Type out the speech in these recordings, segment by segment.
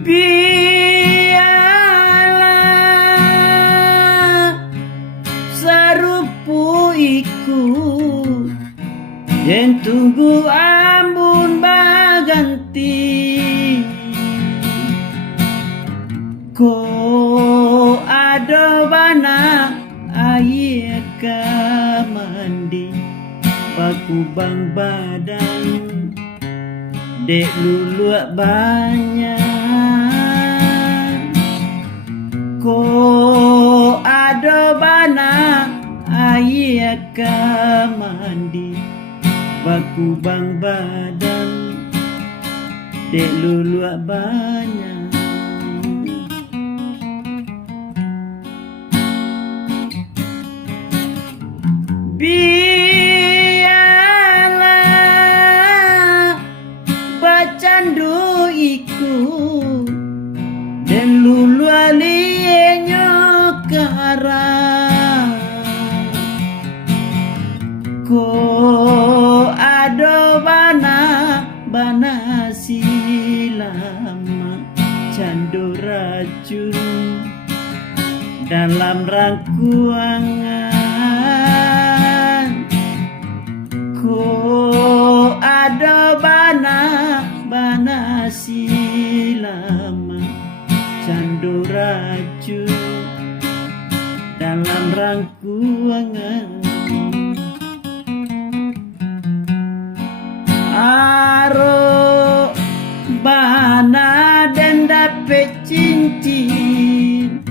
Biarlah sarupu iku yen tunggu ambun baganti ko ada bana air ke mandi baku bang badan dek luluak banyak ko ada bana air ke mandi baku bang badan dek luluak banyak. Biarlah bacandu iku dan lulu alienyo karang ko ado bana silama candu racun dalam rangkuangan ko ada bana silama candu racun dalam rangkuangan aro bana dan dapet cincin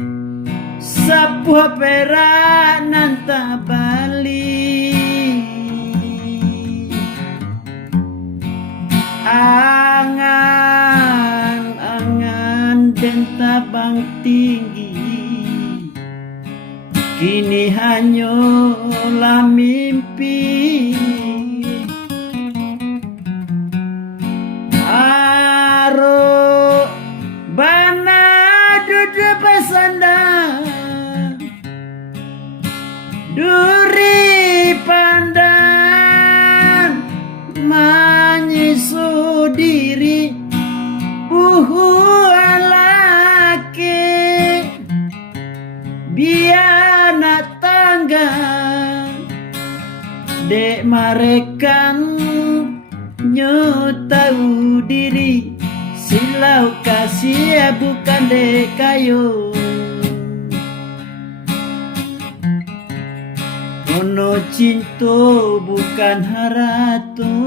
sebuah perak nanta bali angan dan tabang tinggi kini hanyalah mimpi aro bana duduk pesandang duri pandan menyisu diri laki biar nak tangga dek mereka tahu diri silau kasih bukan dek kayu ono cinta bukan harato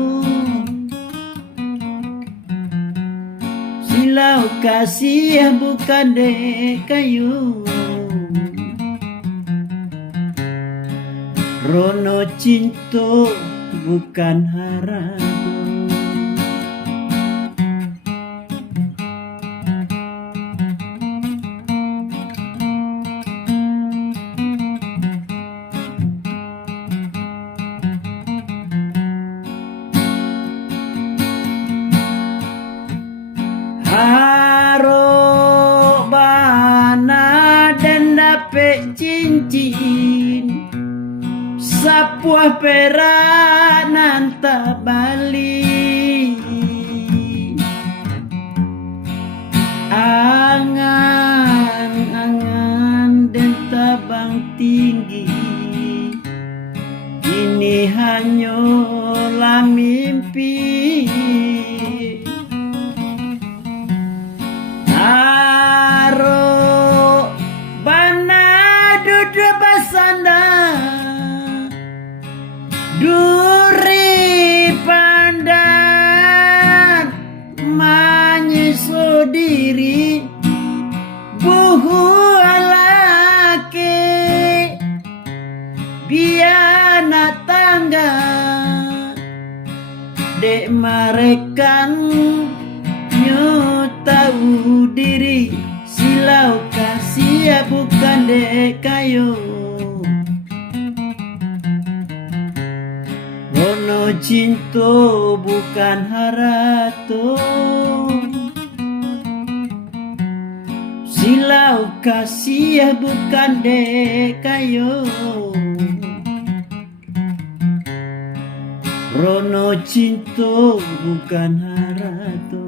silau kasih bukan dek kayu rono cinta bukan harato. Haro bana dan dapet cincin sebuah perak nanta bali angan dan tabang tinggi ini hanyalah mimpi aro bana duduk bersandar duri pandan menyisu diri buhu laki biar nak tangga dek mereka tahu diri silau kasih bukan dek kayu ono cinta bukan harato silau kasih bukan dek kayu rono cinta bukan harato.